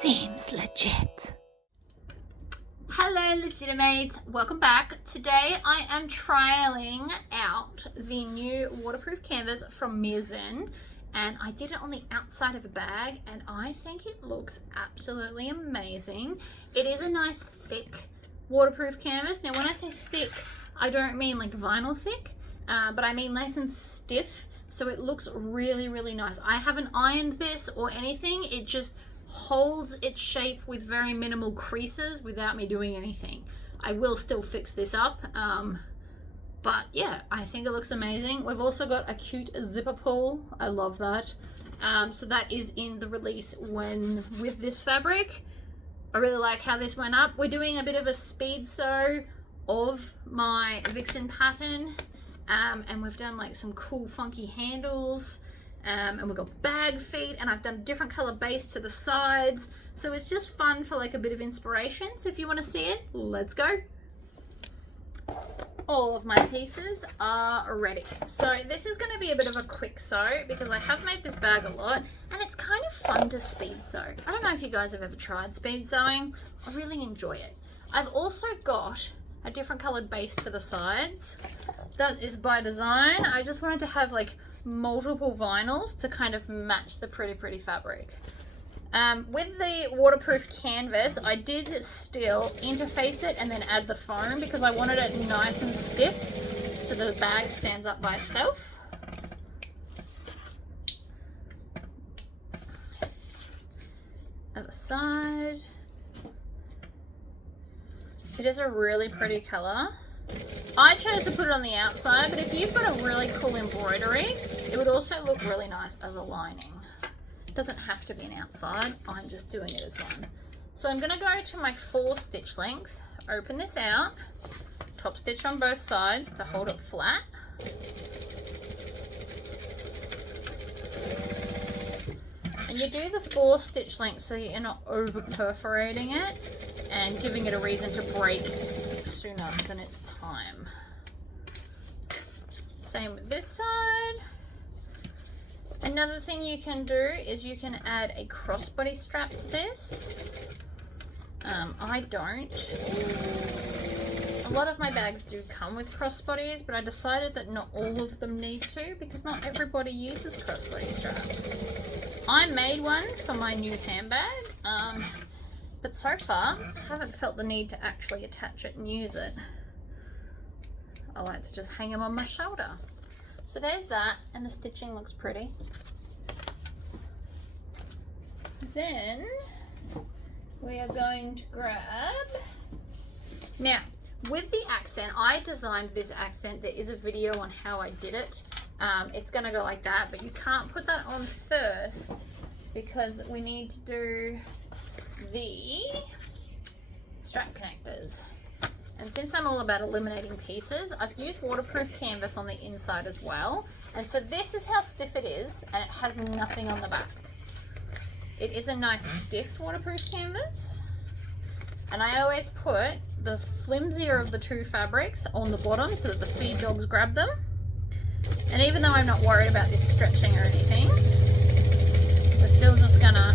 Seems legit. Hello Legitimates, welcome back. Today I am trialing out the new waterproof canvas from Vixen, and I did it on the outside of the bag and I think it looks absolutely amazing. It is a nice thick waterproof canvas. Now when I say thick, I don't mean like vinyl thick, but I mean nice and stiff, so it looks really, really nice. I haven't ironed this or anything, it just holds its shape with very minimal creases without me doing anything. I will still fix this up, but yeah, I think it looks amazing. We've also got a cute zipper pull. I love that. So that is in the release with this fabric. I really like how this went up. We're doing a bit of a speed sew of my Vixen pattern, and we've done like some cool funky handles. And we've got bag feet, and I've done a different color base to the sides. So it's just fun for like a bit of inspiration. So if you want to see it, let's go. All of my pieces are ready. So this is going to be a bit of a quick sew because I have made this bag a lot and it's kind of fun to speed sew. I don't know if you guys have ever tried speed sewing. I really enjoy it. I've also got a different colored base to the sides. That is by design. I just wanted to have like multiple vinyls to kind of match the pretty fabric. With the waterproof canvas, I did still interface it and then add the foam because I wanted it nice and stiff so the bag stands up by itself. Other side. It is a really pretty color. I chose to put it on the outside, but if you've got a really cool embroidery, it would also look really nice as a lining. It doesn't have to be an outside, I'm just doing it as one. So I'm going to go to my 4 stitch length, open this out, top stitch on both sides to hold it flat. And you do the 4 stitch length so you're not over perforating it and giving it a reason to break sooner than it's time. Same with this side. Another thing you can do is you can add a crossbody strap to this. I don't. A lot of my bags do come with crossbodies, but I decided that not all of them need to because not everybody uses crossbody straps. I made one for my new handbag, but so far I haven't felt the need to actually attach it and use it. I like to just hang them on my shoulder. So there's that, and the stitching looks pretty. Then we are going to grab, now with the accent, I designed this accent. There is a video on how I did it. It's gonna go like that, but you can't put that on first because we need to do the strap connectors. And since I'm all about eliminating pieces, I've used waterproof canvas on the inside as well. And so this is how stiff it is, and it has nothing on the back. It is a nice stiff waterproof canvas. And I always put the flimsier of the 2 fabrics on the bottom so that the feed dogs grab them. And even though I'm not worried about this stretching or anything, we're still just gonna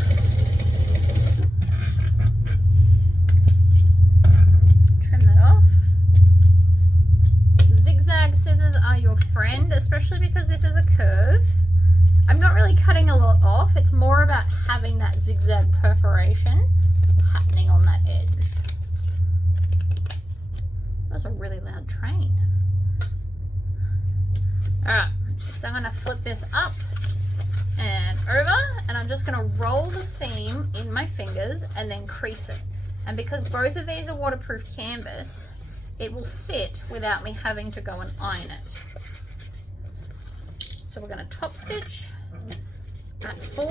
scissors are your friend, especially because this is a curve. I'm not really cutting a lot off, it's more about having that zigzag perforation happening on that edge. That was a really loud train. Alright, so I'm going to flip this up and over, and I'm just going to roll the seam in my fingers and then crease it. And because both of these are waterproof canvas, it will sit without me having to go and iron it. So we're going to top stitch at 4.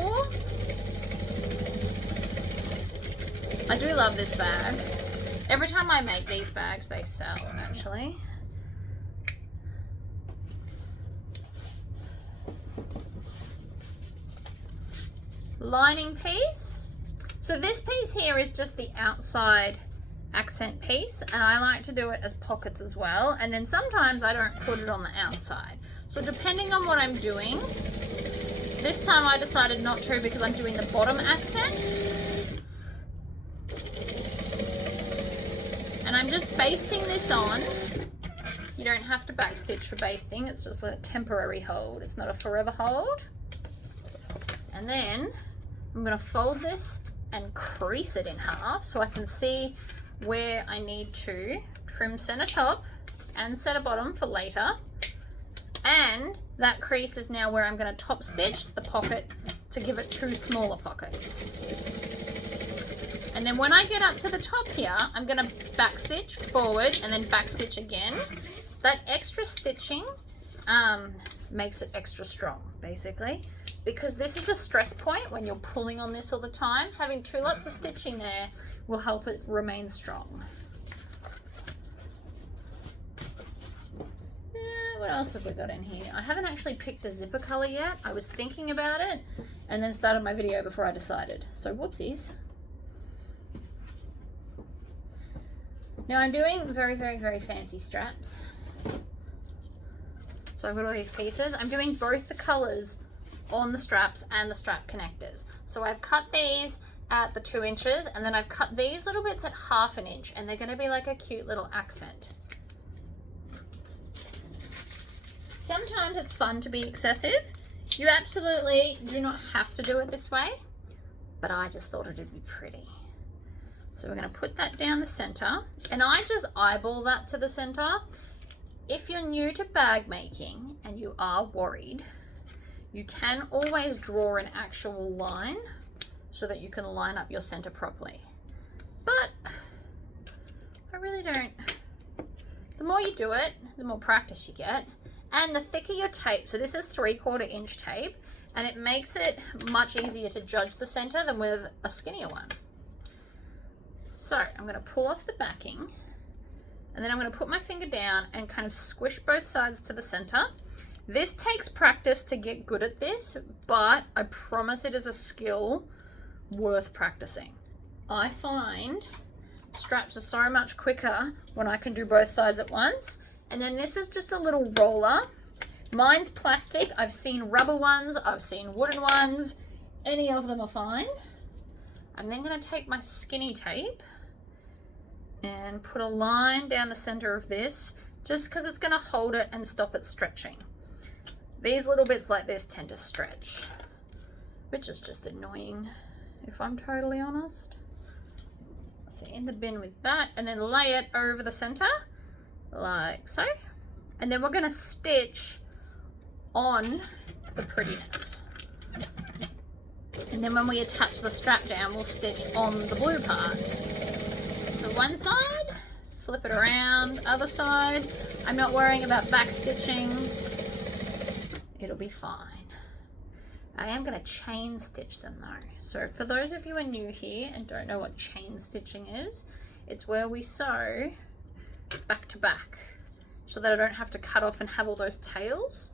I do love this bag. Every time I make these bags, they sell actually. Lining piece. So this piece here is just the outside accent piece, and I like to do it as pockets as well, and then sometimes I don't put it on the outside. So depending on what I'm doing, this time I decided not to because I'm doing the bottom accent. just basting this on. You don't have to backstitch for basting. It's just a temporary hold. It's not a forever hold. And then I'm going to fold this and crease it in half so I can see where I need to trim center top and center bottom for later. And that crease is now where I'm going to top stitch the pocket to give it 2 smaller pockets. And then when I get up to the top here, I'm going to backstitch forward and then backstitch again. That extra stitching makes it extra strong, basically, because this is a stress point when you're pulling on this all the time. Having 2 lots of stitching there will help it remain strong. What else have we got in here? I haven't actually picked a zipper color yet. I was thinking about it and then started my video before I decided. So whoopsies. Now I'm doing very, very, very fancy straps. So I've got all these pieces. I'm doing both the colors on the straps and the strap connectors. So I've cut these at the 2 inches and then I've cut these little bits at 1/2 inch, and they're going to be like a cute little accent. Sometimes it's fun to be excessive. You absolutely do not have to do it this way, but I just thought it'd be pretty. So we're going to put that down the center, and I just eyeball that to the center. If you're new to bag making and you are worried, you can always draw an actual line so that you can line up your center properly. But I really don't. The more you do it, the more practice you get. And the thicker your tape, so this is 3/4 inch tape, and it makes it much easier to judge the center than with a skinnier one. So I'm going to pull off the backing, and then I'm going to put my finger down and kind of squish both sides to the center. This takes practice to get good at this, but I promise it is a skill worth practicing. I find straps are so much quicker when I can do both sides at once. And then this is just a little roller. Mine's plastic. I've seen rubber ones. I've seen wooden ones. Any of them are fine. I'm then going to take my skinny tape and put a line down the center of this, just because it's going to hold it and stop it stretching. These little bits like this tend to stretch, which is just annoying, if I'm totally honest. So in the bin with that, and then lay it over the center, like so. And then we're going to stitch on the prettiness. And then when we attach the strap down, we'll stitch on the blue part. So one side, flip it around, other side. I'm not worrying about back stitching. It'll be fine. I am going to chain stitch them though. So for those of you who are new here and don't know what chain stitching is, it's where we sew back to back so that I don't have to cut off and have all those tails.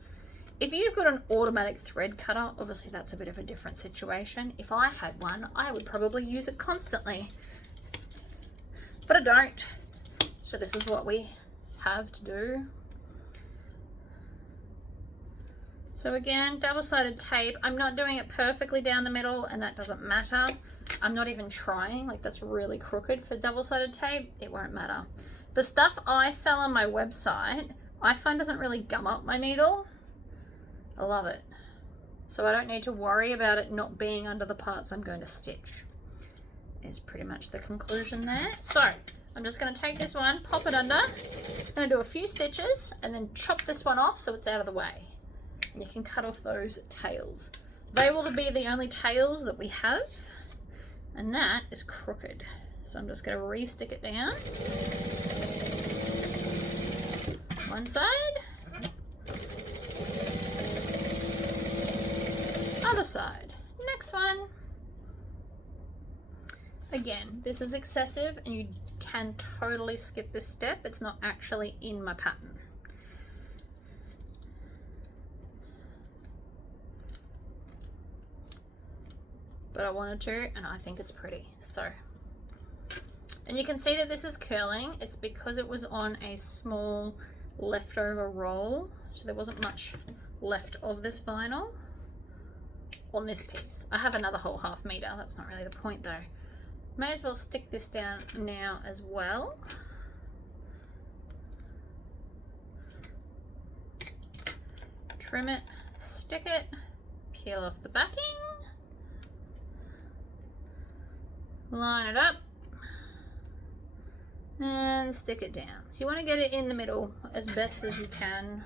If you've got an automatic thread cutter, obviously that's a bit of a different situation. If I had one, I would probably use it constantly, but I don't. So this is what we have to do. So again, double-sided tape. I'm not doing it perfectly down the middle, and that doesn't matter. I'm not even trying, like that's really crooked for double-sided tape. It won't matter. The stuff I sell on my website, I find doesn't really gum up my needle. I love it. So I don't need to worry about it not being under the parts I'm going to stitch. Is pretty much the conclusion there. So I'm just going to take this one, pop it under. I'm going to do a few stitches and then chop this one off so it's out of the way. And you can cut off those tails. They will be the only tails that we have. And that is crooked. So I'm just going to re-stick it down. One side. Other side. Next one. Again, this is excessive and you can totally skip this step. It's not actually in my pattern. But I wanted to, and I think it's pretty. So, and you can see that this is curling. It's because it was on a small leftover roll, so there wasn't much left of this vinyl on this piece. I have another whole 1/2 meter. That's not really the point though. May as well stick this down now as well. trim it, stick it, peel off the backing, line it up, and stick it down. So you want to get it in the middle as best as you can.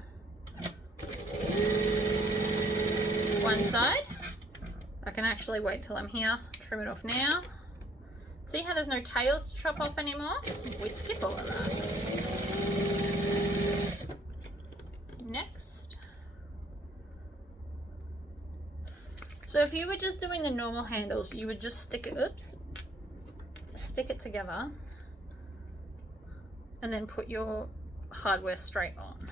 One side. I can actually wait till I'm here, trim it off now. See how there's no tails to chop off anymore? We skip all of that. Next. So if you were just doing the normal handles, you would just stick it together and then put your hardware straight on.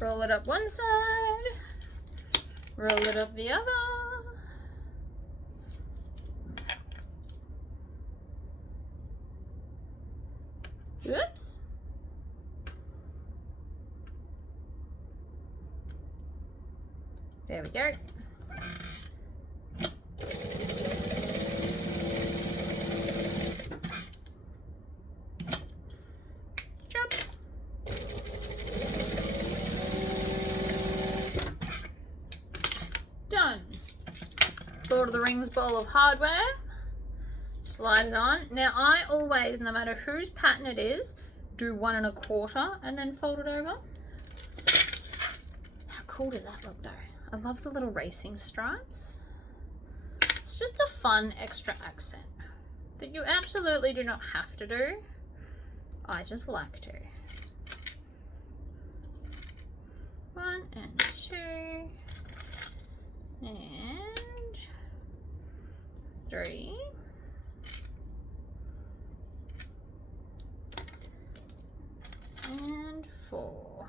Roll it up one side, roll it up the other. Oops. There we go. Chop. Done. Lord of the Rings bowl of hardware. Slide it on. Now I always, no matter whose pattern it is, do 1 1/4 and then fold it over. How cool does that look though? I love the little racing stripes. It's just a fun extra accent that you absolutely do not have to do. I just like to. 1 and 2 and 3. And 4.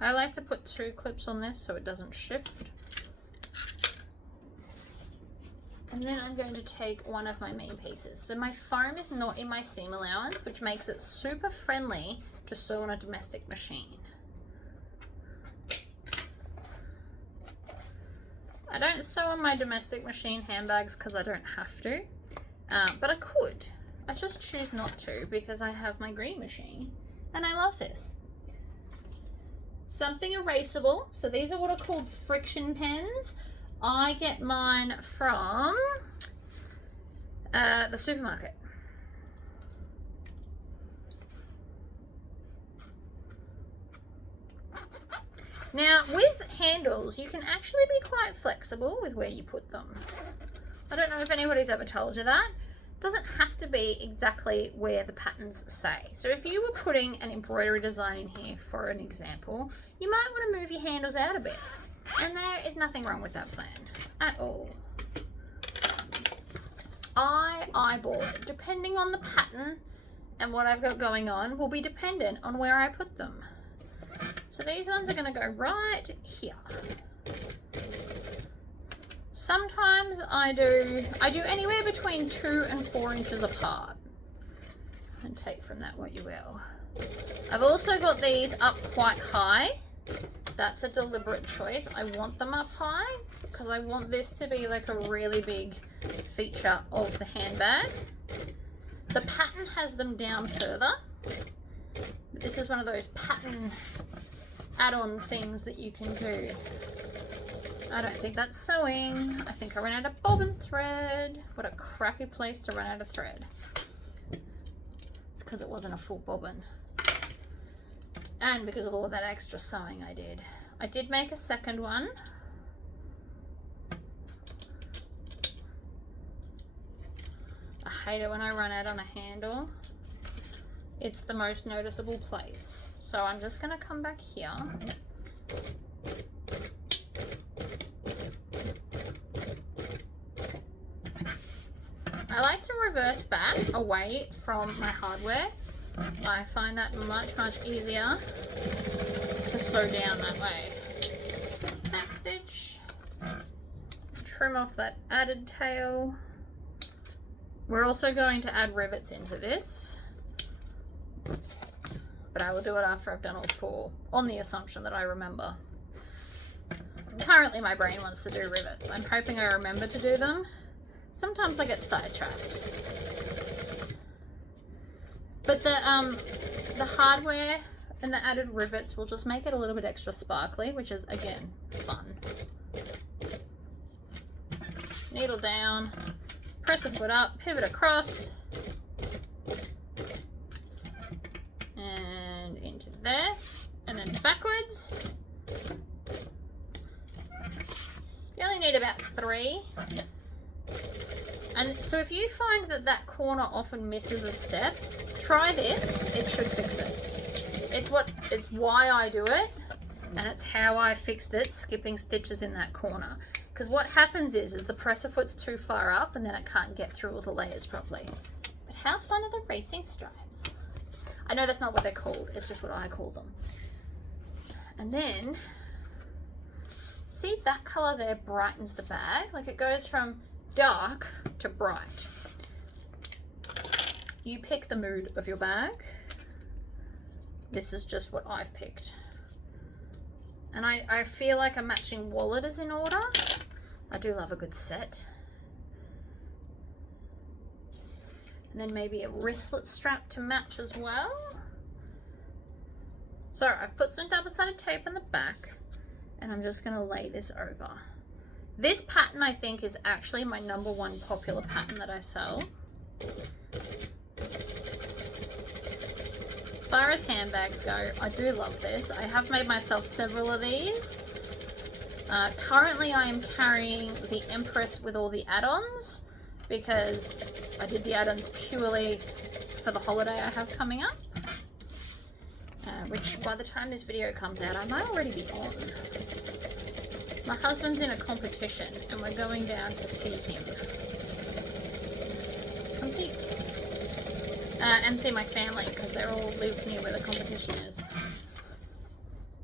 I like to put 2 clips on this so it doesn't shift. And then I'm going to take one of my main pieces. So my foam is not in my seam allowance, which makes it super friendly to sew on a domestic machine. I don't sew on my domestic machine handbags because I don't have to. But I could. I just choose not to because I have my green machine and I love this. Something erasable. So these are what are called friction pens. I get mine from the supermarket. Now with handles, you can actually be quite flexible with where you put them. I don't know if anybody's ever told you that. It doesn't have to be exactly where the patterns say. So if you were putting an embroidery design in here, for an example, you might want to move your handles out a bit. And there is nothing wrong with that plan at all. I eyeball it. Depending on the pattern and what I've got going on will be dependent on where I put them. So these ones are going to go right here. Sometimes I do anywhere between 2 and 4 inches apart. And take from that what you will. I've also got these up quite high. That's a deliberate choice. I want them up high because I want this to be like a really big feature of the handbag. The pattern has them down further. This is one of those pattern add-on things that you can do. I don't think that's sewing. I think I ran out of bobbin thread. What a crappy place to run out of thread. It's because it wasn't a full bobbin. And because of all of that extra sewing I did. I did make a second one. I hate it when I run out on a handle. It's the most noticeable place. So I'm just going to come back here. I like to reverse back away from my hardware. I find that much easier to sew down that way. Back stitch. Trim off that added tail. We're also going to add rivets into this, but I will do it after I've done all 4, on the assumption that I remember. Currently my brain wants to do rivets. I'm hoping I remember to do them. Sometimes I get sidetracked. But the hardware and the added rivets will just make it a little bit extra sparkly, which is, again, fun. Needle down, press a foot up, pivot across, and into there, and then backwards. You only need about 3. And so if you find that that corner often misses a step, try this. It should fix it. It's why I do it, and it's how I fixed it, skipping stitches in that corner. Because what happens is the presser foot's too far up, and then it can't get through all the layers properly. But how fun are the racing stripes? I know that's not what they're called. It's just what I call them. And then, see that color there brightens the bag? Like it goes from dark to bright. You pick the mood of your bag. This is just what I've picked. And I feel like a matching wallet is in order. I do love a good set. And then maybe a wristlet strap to match as well. So I've put some double-sided tape on the back, and I'm just gonna lay this over. This pattern I think is actually my #1 popular pattern that I sell. As far as handbags go, I do love this. I have made myself several of these. Currently I am carrying the Empress with all the add-ons because I did the add-ons purely for the holiday I have coming up. Which by the time this video comes out, I might already be on. My husband's in a competition and we're going down to see him compete. And see my family because they all live near where the competition is.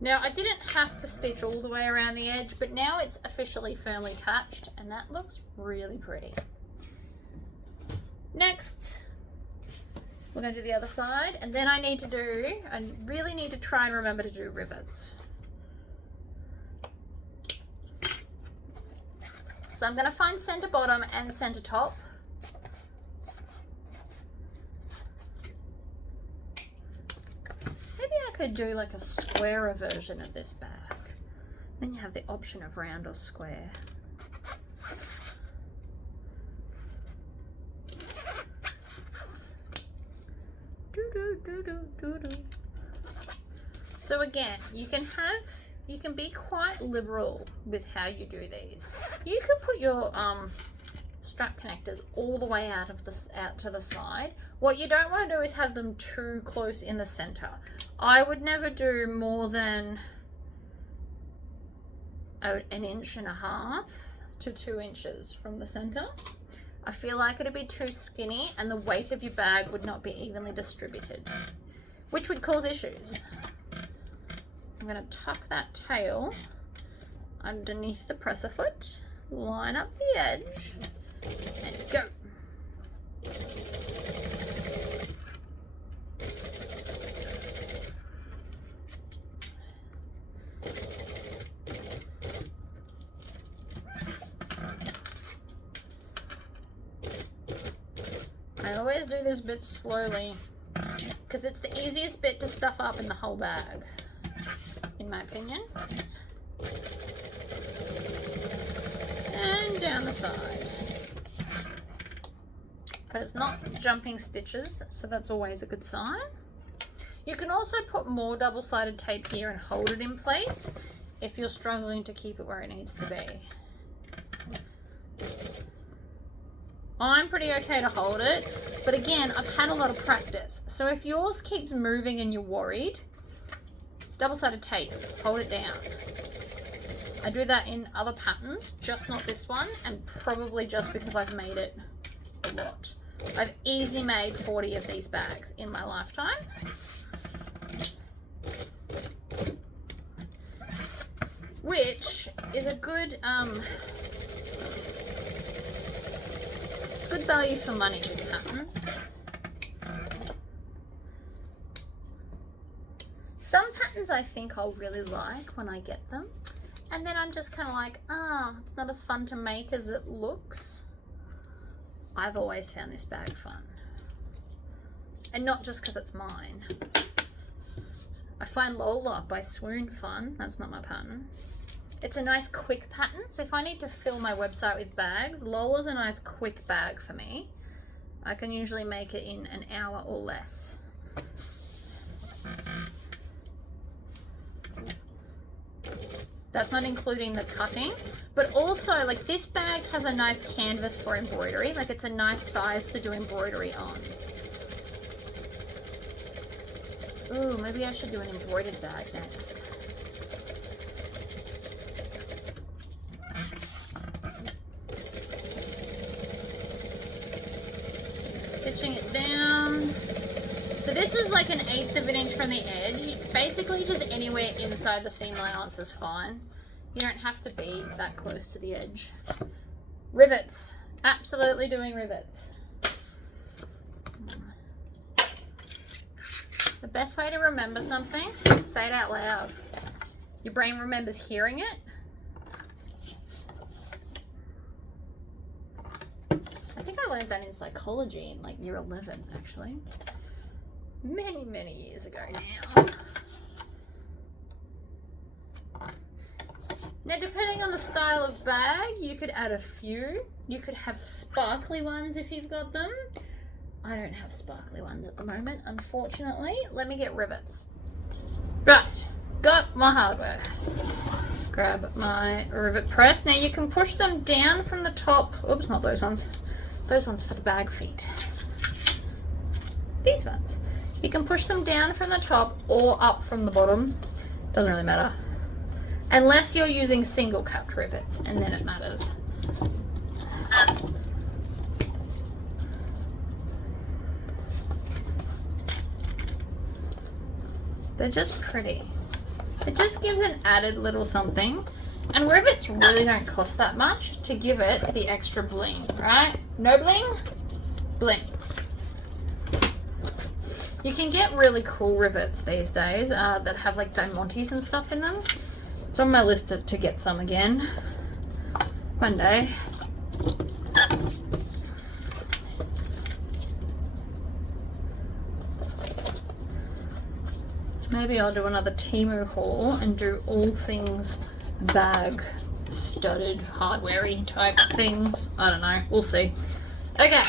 Now I didn't have to stitch all the way around the edge, but now it's officially firmly attached and that looks really pretty. Next, we're going to do the other side, and then I really need to try and remember to do rivets. So I'm going to find center bottom and center top. Maybe I could do like a squarer version of this bag. Then you have the option of round or square. So again, you can be quite liberal with how you do these. You could put your strap connectors all the way out to the side. What you don't want to do is have them too close in the center. I would never do more than an 1.5 to 2 inches from the center. I feel like it'd be too skinny and the weight of your bag would not be evenly distributed, which would cause issues. I'm going to tuck that tail underneath the presser foot, line up the edge, and go. I always do this bit slowly because it's the easiest bit to stuff up in the whole bag, in my opinion. And down the side. But it's not jumping stitches, so that's always a good sign. You can also put more double-sided tape here and hold it in place if you're struggling to keep it where it needs to be. I'm pretty okay to hold it, but again, I've had a lot of practice. So if yours keeps moving and you're worried, double-sided tape, hold it down. I do that in other patterns, just not this one, and probably just because I've made it a lot. I've easily made 40 of these bags in my lifetime. Which is a good, it's good value for money with patterns. Some patterns I think I'll really like when I get them And then I'm just kind of like, it's not as fun to make as it looks. I've always found this bag fun. And not just because it's mine. I find Lola by Swoon fun. That's not my pattern. It's a nice quick pattern. So if I need to fill my website with bags, Lola's a nice quick bag for me. I can usually make it in an hour or less. That's not including the cutting, but also like this bag has a nice canvas for embroidery. Like it's a nice size to do embroidery on. Ooh, maybe I should do an embroidered bag next. Stitching it down. So this is like an 1/8 of an inch from the edge. Basically just anywhere inside the seam allowance is fine. You don't have to be that close to the edge. Rivets. Absolutely doing rivets. The best way to remember something is say it out loud. Your brain remembers hearing it. I think I learned that in psychology in like year 11 actually. Many, many years ago now. Now depending on the style of bag, you could add a few. You could have sparkly ones if you've got them. I don't have sparkly ones at the moment, unfortunately. Let me get rivets. Right, got my hardware. Grab my rivet press. Now you can push them down from the top. Oops, not those ones. Those ones for the bag feet. These ones. You can push them down from the top or up from the bottom. Doesn't really matter. Unless you're using single capped rivets, and then it matters. They're just pretty. It just gives an added little something. And rivets really don't cost that much to give it the extra bling, right? No bling? Bling. You can get really cool rivets these days that have like diamantes and stuff in them. It's on my list to get some again one day. Maybe I'll do another Temu haul and do all things bag studded hardware-y type things. I don't know, we'll see. Okay,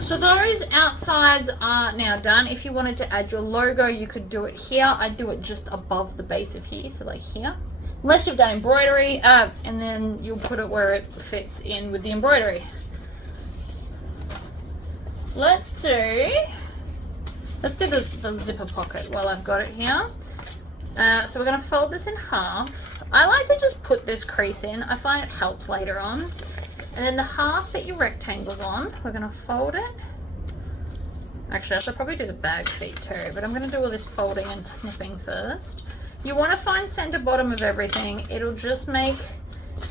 so those outsides are now done. If you wanted to add your logo, you could do it here. I'd do it just above the base of here, so like here. Unless you've done embroidery, and then you'll put it where it fits in with the embroidery. Let's do the zipper pocket while I've got it here. So we're going to fold this in half. I like to just put this crease in. I find it helps later on. And then the half that your rectangle's on, we're going to fold it. Actually, I should probably do the bag feet too, but I'm going to do all this folding and snipping first. You want to find center bottom of everything. It'll just make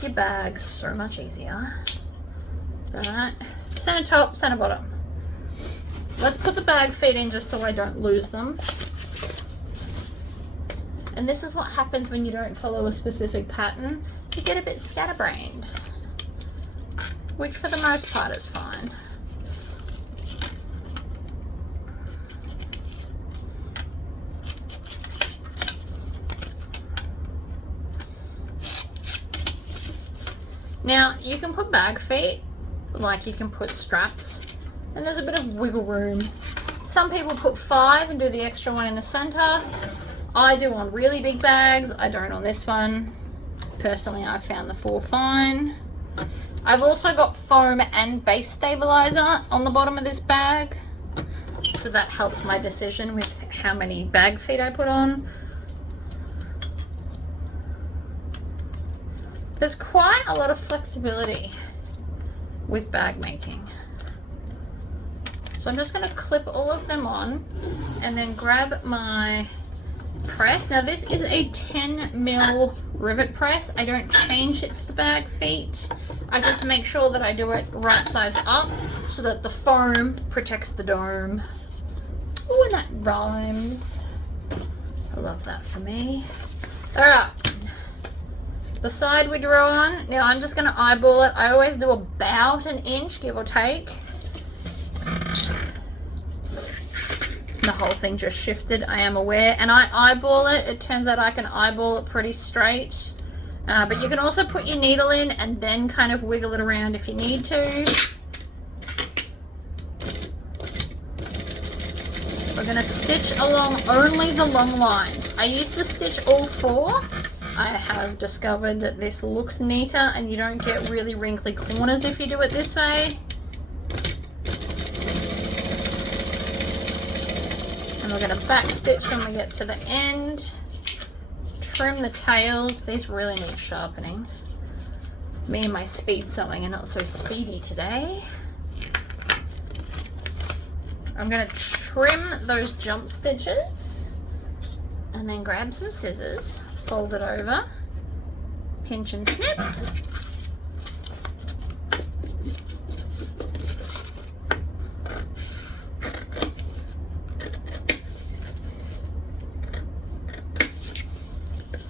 your bag so much easier. Right, center top, center bottom. Let's put the bag feet in just so I don't lose them. And this is what happens when you don't follow a specific pattern. You get a bit scatterbrained, which for the most part is fine. Now you can put bag feet like you can put straps, and there's a bit of wiggle room. Some people put 5 and do the extra one in the center. I do on really big bags. I don't on this one. Personally, I found the 4 fine. I've also got foam and base stabilizer on the bottom of this bag, so that helps my decision with how many bag feet I put on. There's quite a lot of flexibility with bag making. So I'm just going to clip all of them on and then grab my press. Now this is a 10mm rivet press. I don't change it for the bag feet. I just make sure that I do it right sides up so that the foam protects the dome. Oh, and that rhymes. I love that for me. Alright. the side we drew on. Now I'm just going to eyeball it. I always do about an inch, give or take. The whole thing just shifted, I am aware, and I eyeball it. It turns out I can eyeball it pretty straight, but you can also put your needle in and then kind of wiggle it around if you need to. We're going to stitch along only the long lines. I used to stitch all four. I have discovered that this looks neater and you don't get really wrinkly corners if you do it this way. And we're going to back stitch when we get to the end. Trim the tails. These really need sharpening. Me and my speed sewing are not so speedy today. I'm going to trim those jump stitches and then grab some scissors, fold it over, pinch and snip.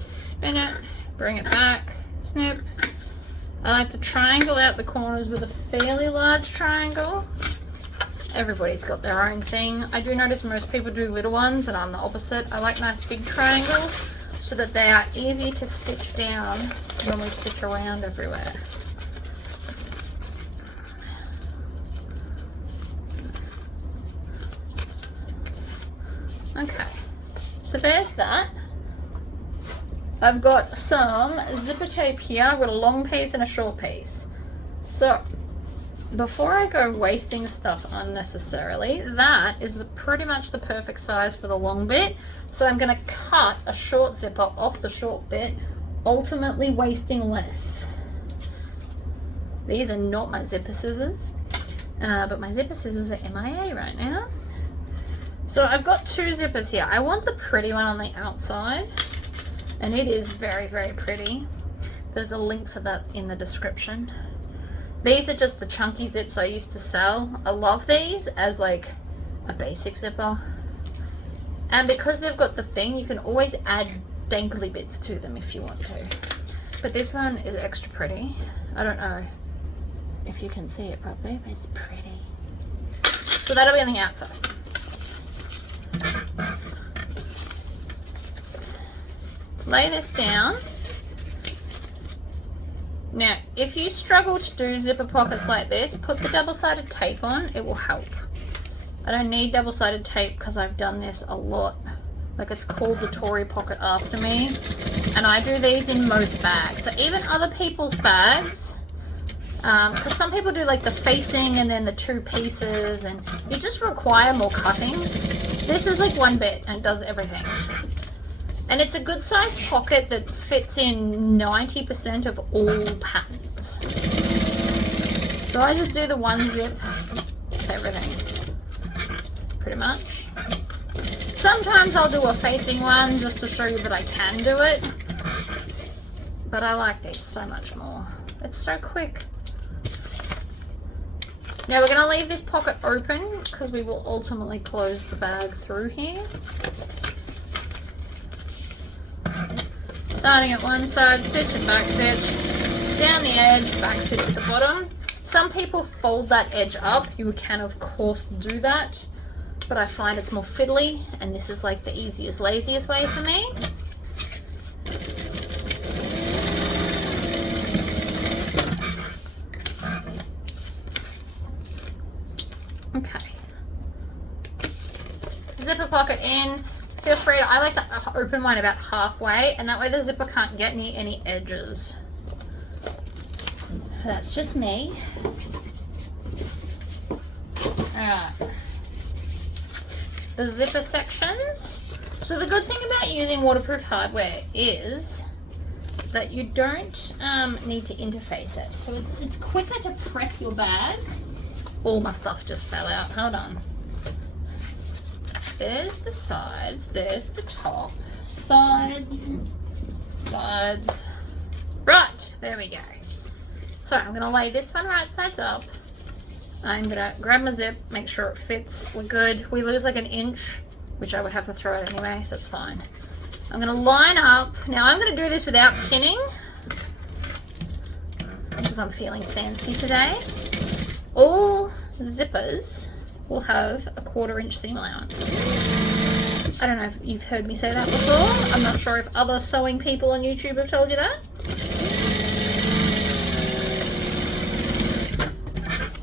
Spin it, bring it back, snip. I like to triangle out the corners with a fairly large triangle. Everybody's got their own thing. I do notice most people do little ones and I'm the opposite. I like nice big triangles so that they are easy to stitch down when we stitch around everywhere. Okay, so there's that. I've got some zipper tape here. I've got a long piece and a short piece. So before I go wasting stuff unnecessarily, that is pretty much the perfect size for the long bit. So I'm going to cut a short zipper off the short bit, ultimately wasting less. These are not my zipper scissors, but my zipper scissors are MIA right now. So I've got two zippers here. I want the pretty one on the outside, and it is very, very pretty. There's a link for that in the description. These are just the chunky zips I used to sell. I love these as like a basic zipper. And because they've got the thing, you can always add dangly bits to them if you want to. But this one is extra pretty. I don't know if you can see it properly, but it's pretty. So that'll be on the outside. Lay this down. Now, if you struggle to do zipper pockets like this, put the double-sided tape on. It will help. I don't need double-sided tape because I've done this a lot. Like, it's called the Tory pocket after me. And I do these in most bags. So even other people's bags, because some people do like the facing and then the two pieces, and you just require more cutting. This is like one bit and does everything. And it's a good sized pocket that fits in 90% of all patterns. So I just do the one zip to everything, pretty much. Sometimes I'll do a facing one just to show you that I can do it. But I like these so much more. It's so quick. Now we're going to leave this pocket open because we will ultimately close the bag through here. Starting at one side, stitch and back stitch, down the edge, back stitch at the bottom. Some people fold that edge up. You can of course do that, but I find it's more fiddly, and this is like the easiest, laziest way for me. Okay. Zipper pocket in. Feel free to, I like to open mine about halfway, and that way the zipper can't get near any edges. That's just me. Alright. The zipper sections. So the good thing about using waterproof hardware is that you don't need to interface it. So it's quicker to press your bag. All my stuff just fell out. Hold on. There's the sides, there's the top, sides, sides. Right, there we go. So I'm going to lay this one right sides up. I'm going to grab my zip, make sure it fits. We're good. We lose like an inch, which I would have to throw out anyway, so it's fine. I'm going to line up. Now I'm going to do this without pinning, because I'm feeling fancy today, all zippers will have a 1/4 inch seam allowance. I don't know if you've heard me say that before. I'm not sure if other sewing people on YouTube have told you that.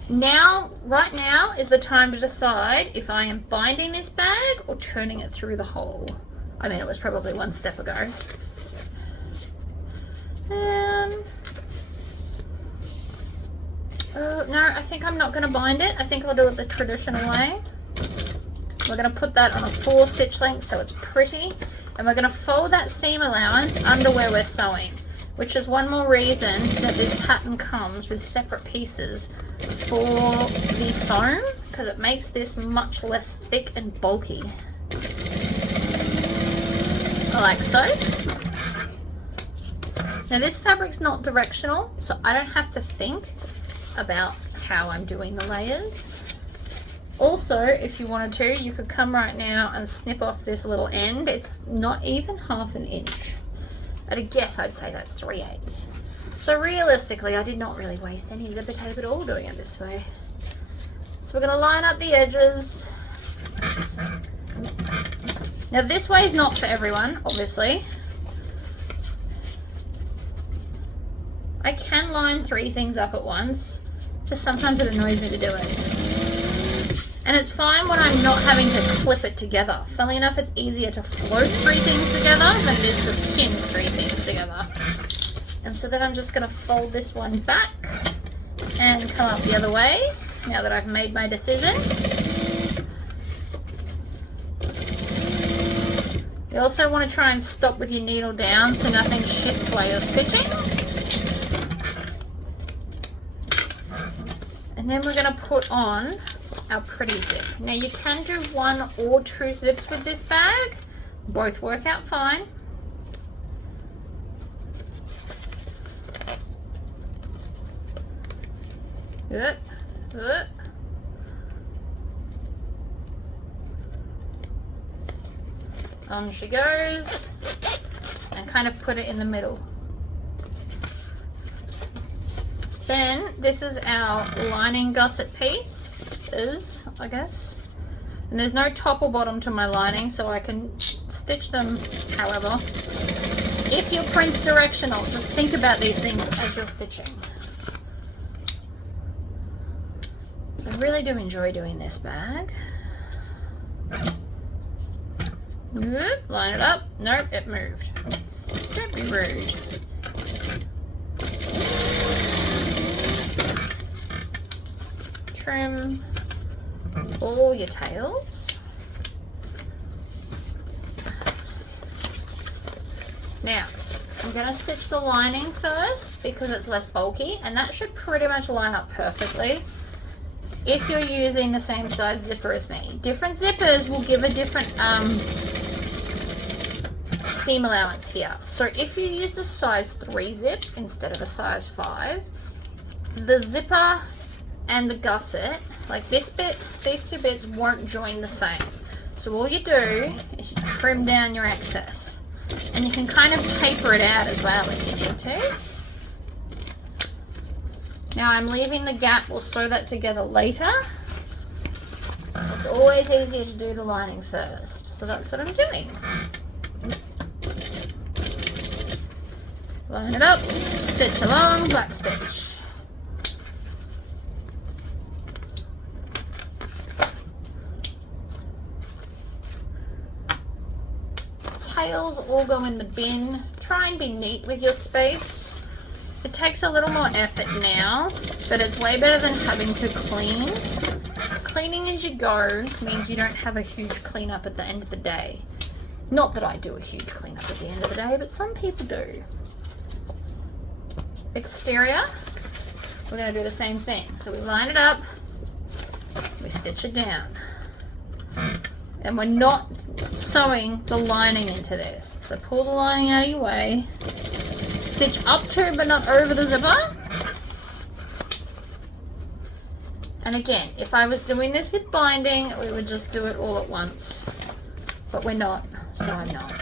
Now, right now is the time to decide if I am binding this bag or turning it through the hole. I mean, it was probably one step ago. No, I think I'm not going to bind it. I think I'll do it the traditional way. We're going to put that on a 4 stitch length so it's pretty. And we're going to fold that seam allowance under where we're sewing, which is one more reason that this pattern comes with separate pieces for the foam, because it makes this much less thick and bulky. Like so. Now this fabric's not directional, so I don't have to think about how I'm doing the layers. Also, if you wanted to, you could come right now and snip off this little end. It's not even 1/2 inch. At a guess, I'd say that's 3/8. So realistically, I did not really waste any zipper tape at all doing it this way. So we're going to line up the edges. Now this way is not for everyone, obviously. I can line 3 things up at once, just sometimes it annoys me to do it. And it's fine when I'm not having to clip it together. Funnily enough, it's easier to float 3 things together than it is to pin 3 things together. And so then I'm just going to fold this one back and come up the other way, now that I've made my decision. You also want to try and stop with your needle down so nothing shifts while you're stitching. And then we're going to put on our pretty zip. Now you can do 1 or 2 zips with this bag. Both work out fine. On she goes, and kind of put it in the middle. Then this is our lining gusset piece, I guess. And there's no top or bottom to my lining, so I can stitch them however. If your print's directional, just think about these things as you're stitching. I really do enjoy doing this bag. Line it up. Nope, it moved. Don't be rude. Trim all your tails. Now, I'm going to stitch the lining first because it's less bulky, and that should pretty much line up perfectly if you're using the same size zipper as me. Different zippers will give a different seam allowance here. So if you use a size 3 zip instead of a size 5, the zipper and the gusset, like this bit, these 2 bits won't join the same. So all you do is you trim down your excess. And you can kind of taper it out as well if you need to. Now I'm leaving the gap, we'll sew that together later. It's always easier to do the lining first, so that's what I'm doing. Line it up, stitch along, black stitch. Tails all go in the bin. Try and be neat with your space. It takes a little more effort now, but it's way better than having to clean. Cleaning as you go means you don't have a huge cleanup at the end of the day. Not that I do a huge cleanup at the end of the day, but some people do. Exterior, we're going to do the same thing. So we line it up, we stitch it down. And we're not sewing the lining into this. So pull the lining out of your way, stitch up to but not over the zipper. And again, if I was doing this with binding, we would just do it all at once. But we're not, so I'm not.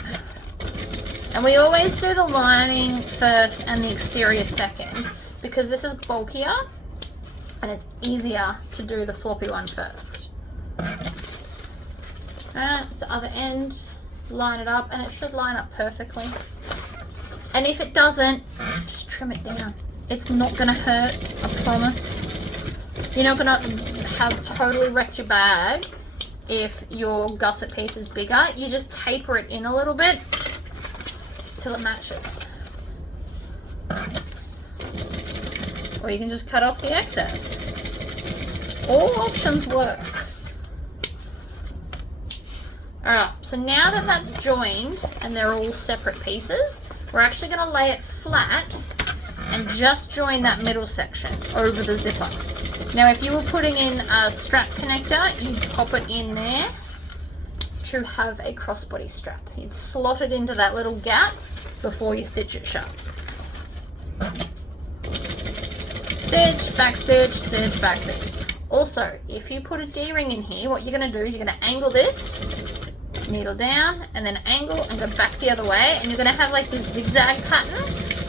And we always do the lining first and the exterior second, because this is bulkier and it's easier to do the floppy one first. Alright, so other end, line it up, and it should line up perfectly. And if it doesn't, just trim it down. It's not going to hurt, I promise. You're not going to have totally wrecked your bag if your gusset piece is bigger. You just taper it in a little bit till it matches. Or you can just cut off the excess. All options work. Alright, so now that that's joined and they're all separate pieces, we're actually going to lay it flat and just join that middle section over the zipper. Now if you were putting in a strap connector, you'd pop it in there to have a crossbody strap. You'd slot it into that little gap before you stitch it shut. Stitch, back stitch, stitch, back stitch. Also, if you put a D-ring in here, what you're going to do is you're going to angle this, needle down, and then angle and go back the other way, and you're going to have like this zigzag pattern,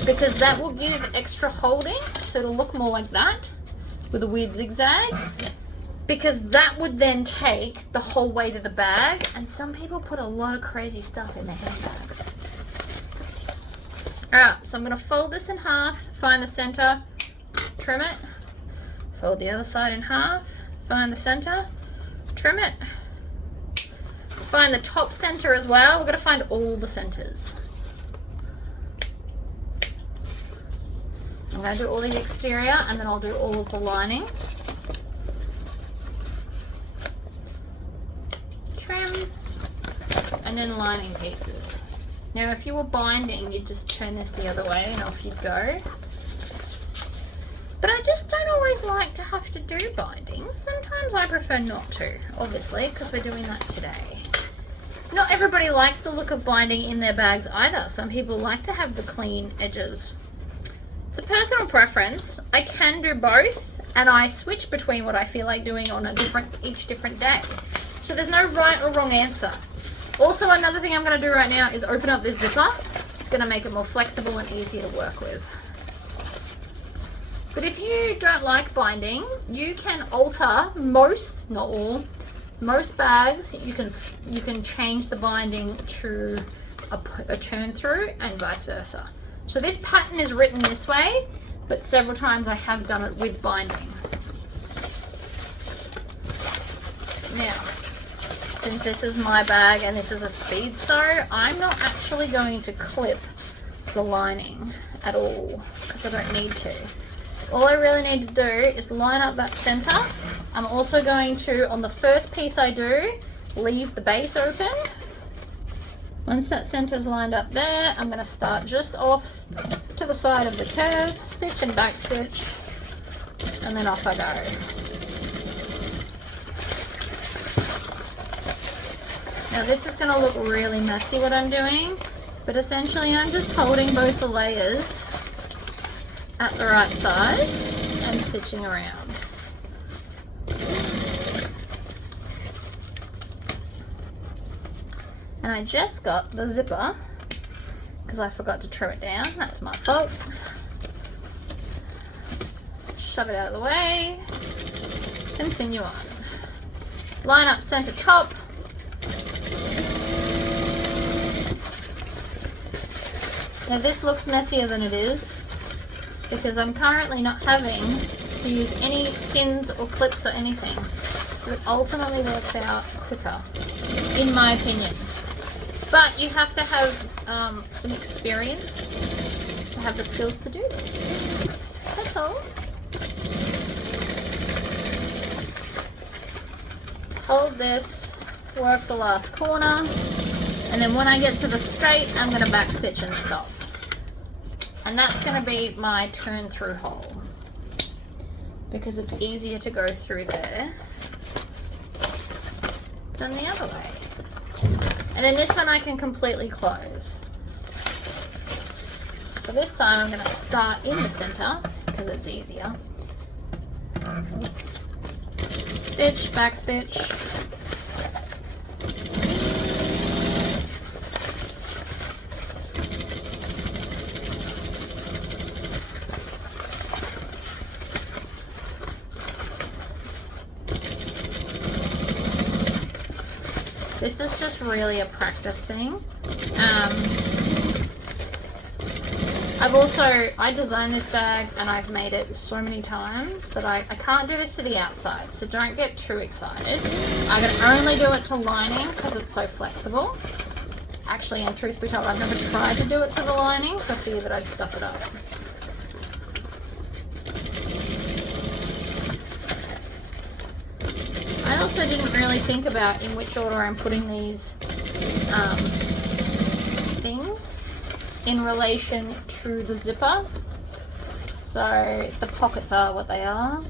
because that will give extra holding, so it'll look more like that with a weird zigzag, because that would then take the whole weight of the bag, and some people put a lot of crazy stuff in their handbags. Alright, so I'm going to fold this in half, find the center, trim it, fold the other side in half, find the center, trim it, find the top center as well. We're going to find all the centers. I'm going to do all the exterior and then I'll do all of the lining. Trim, and then lining pieces. Now if you were binding, you'd just turn this the other way and off you'd go. But I just don't always like to have to do binding. Sometimes I prefer not to, obviously, because we're doing that today. Not everybody likes the look of binding in their bags either. Some people like to have the clean edges. It's a personal preference. I can do both, and I switch between what I feel like doing on each different day. So there's no right or wrong answer. Also, another thing I'm going to do right now is open up this zipper. It's going to make it more flexible and easier to work with. But if you don't like binding, you can alter most, not all, most bags. You can change the binding to a turn through and vice versa. So this pattern is written this way, but several times I have done it with binding. Now, since this is my bag and this is a speed sew, I'm not actually going to clip the lining at all because I don't need to. All I really need to do is line up that center. I'm also going to, on the first piece I do, leave the base open. Once that center's lined up there, I'm going to start just off to the side of the curve, stitch and back stitch, and then off I go. Now this is going to look really messy what I'm doing, but essentially I'm just holding both the layers at the right size and stitching around. And I just got the zipper because I forgot to trim it down. That's my fault. Shove it out of the way. Continue on. Line up center top. Now this looks messier than it is because I'm currently not having to use any pins or clips or anything. So it ultimately works out quicker, in my opinion. But you have to have some experience to have the skills to do this. That's all. Hold this, work the last corner, and then when I get to the straight, I'm going to back stitch and stop. And that's going to be my turn through hole because it's easier to go through there than the other way. And then this one I can completely close. So this time I'm going to start in the center because it's easier. Stitch, back stitch. This is just really a practice thing. I designed this bag and I've made it so many times that I can't do this to the outside, so don't get too excited. I can only do it to lining because it's so flexible. Actually, and truth be told, I've never tried to do it to the lining for fear that I'd stuff it up. I also didn't really think about in which order I'm putting these things in relation to the zipper. So the pockets are what they are.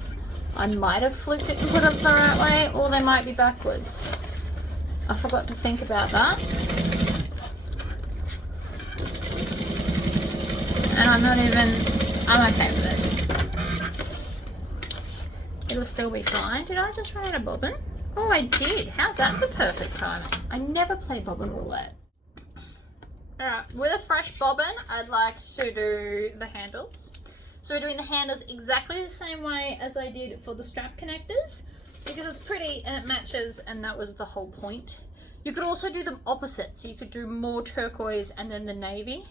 I might have flipped it and put it the right way, or they might be backwards. I forgot to think about that. And I'm okay with it. It'll still be fine. Did I just run out of bobbin? Oh, I did. How's that for perfect timing? I never play bobbin roulette. Alright, with a fresh bobbin, I'd like to do the handles. So we're doing the handles exactly the same way as I did for the strap connectors, because it's pretty and it matches, and that was the whole point. You could also do them opposite, so you could do more turquoise and then the navy.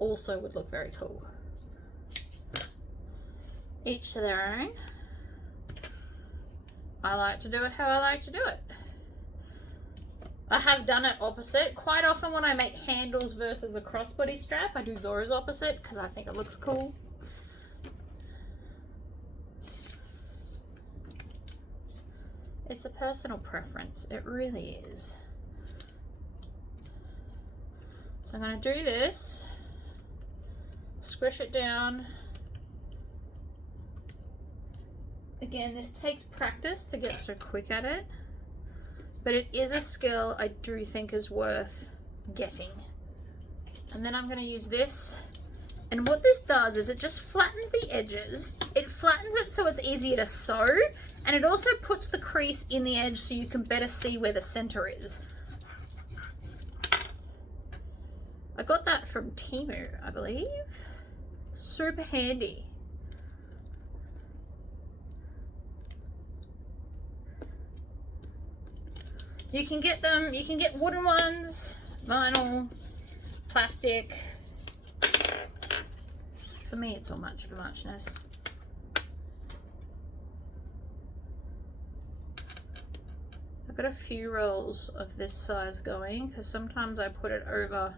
Also would look very cool. Each to their own. I like to do it how I like to do it. I have done it opposite. Quite often when I make handles versus a crossbody strap, I do those opposite because I think it looks cool. It's a personal preference. It really is. So I'm going to do this. Squish it down. Again, this takes practice to get so quick at it, but it is a skill I do think is worth getting. And then I'm going to use this, and what this does is it just flattens the edges. It flattens it so it's easier to sew, and it also puts the crease in the edge so you can better see where the center is. I got that from Temu, I believe. Super handy. You can get them, you can get wooden ones, vinyl, plastic. For me, it's all much of a muchness. I've got a few rolls of this size going because sometimes I put it over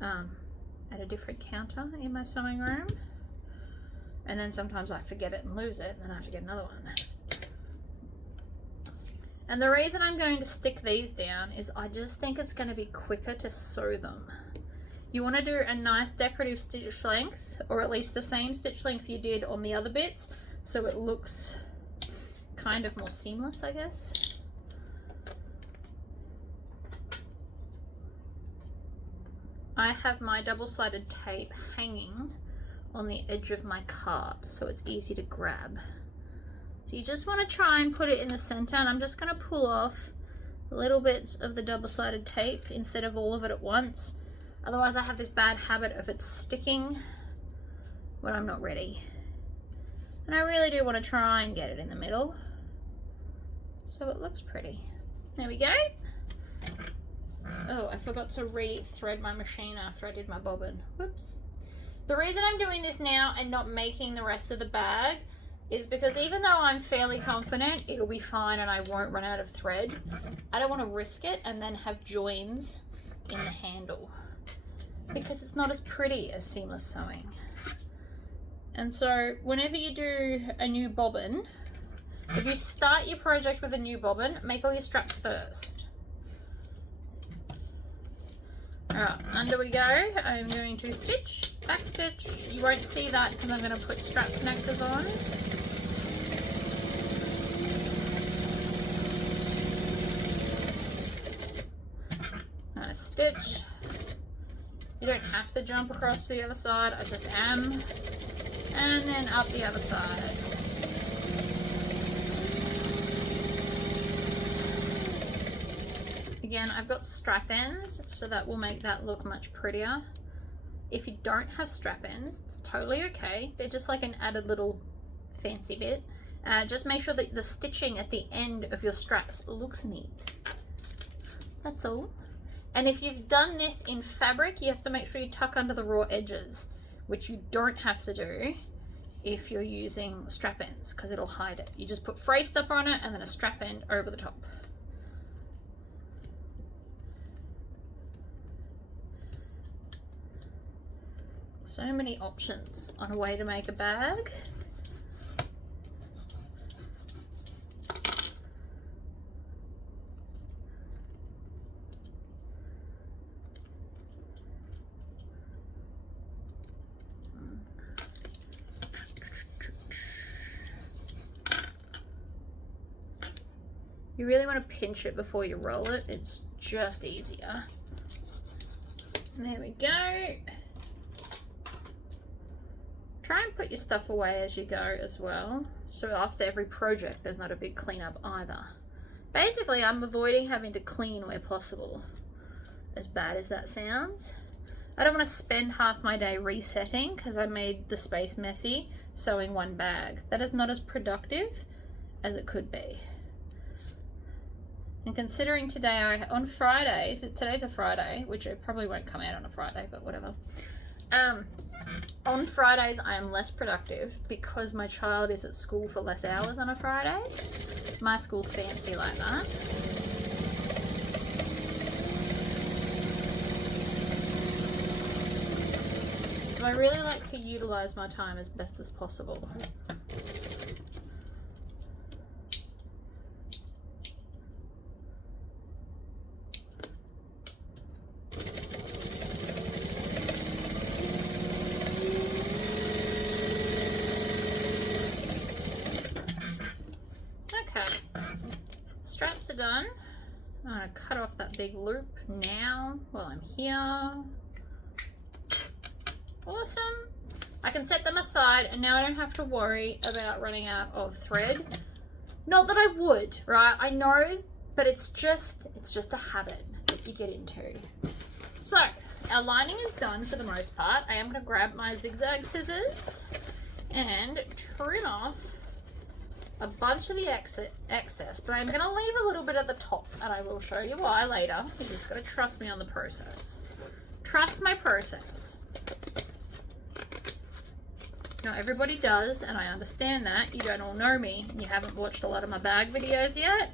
at a different counter in my sewing room, and then sometimes I forget it and lose it, and then I have to get another one. And the reason I'm going to stick these down is I just think it's going to be quicker to sew them. You want to do a nice decorative stitch length, or at least the same stitch length you did on the other bits, so it looks kind of more seamless, I guess. I have my double-sided tape hanging on the edge of my cart, so it's easy to grab. So you just want to try and put it in the center, and I'm just going to pull off little bits of the double-sided tape instead of all of it at once. Otherwise I have this bad habit of it sticking when I'm not ready. And I really do want to try and get it in the middle so it looks pretty. There we go. Oh, I forgot to re-thread my machine after I did my bobbin. Whoops. The reason I'm doing this now and not making the rest of the bag is because even though I'm fairly confident it'll be fine and I won't run out of thread, I don't want to risk it and then have joins in the handle, because it's not as pretty as seamless sewing. And so whenever you do a new bobbin, if you start your project with a new bobbin, make all your straps first. Alright, under we go. I'm going to stitch, back stitch. You won't see that because I'm going to put strap connectors on. I'm going to stitch. You don't have to jump across to the other side, I just am. And then up the other side. Again, I've got strap ends, so that will make that look much prettier. If you don't have strap ends, it's totally okay. They're just like an added little fancy bit. Just make sure that the stitching at the end of your straps looks neat. That's all. And if you've done this in fabric, you have to make sure you tuck under the raw edges, which you don't have to do if you're using strap ends, because it'll hide it. You just put fray stopper on it and then a strap end over the top. So many options on a way to make a bag. You really want to pinch it before you roll it. It's just easier. There we go. Try and put your stuff away as you go as well. So after every project, there's not a big cleanup either. Basically, I'm avoiding having to clean where possible. As bad as that sounds. I don't want to spend half my day resetting because I made the space messy sewing one bag. That is not as productive as it could be. And considering today, on Fridays, today's a Friday, which it probably won't come out on a Friday, but whatever. On Fridays, I am less productive because my child is at school for less hours on a Friday. My school's fancy like that. So I really like to utilize my time as best as possible. Straps are done. I'm going to cut off that big loop now while I'm here. Awesome. I can set them aside and now I don't have to worry about running out of thread. Not that I would, right? I know, but it's just a habit that you get into. So our lining is done for the most part. I am going to grab my zigzag scissors and trim off a bunch of the excess, but I'm going to leave a little bit at the top and I will show you why later. You just got to trust me on the process. Trust my process. Not everybody does, and I understand that. You don't all know me. You haven't watched a lot of my bag videos yet.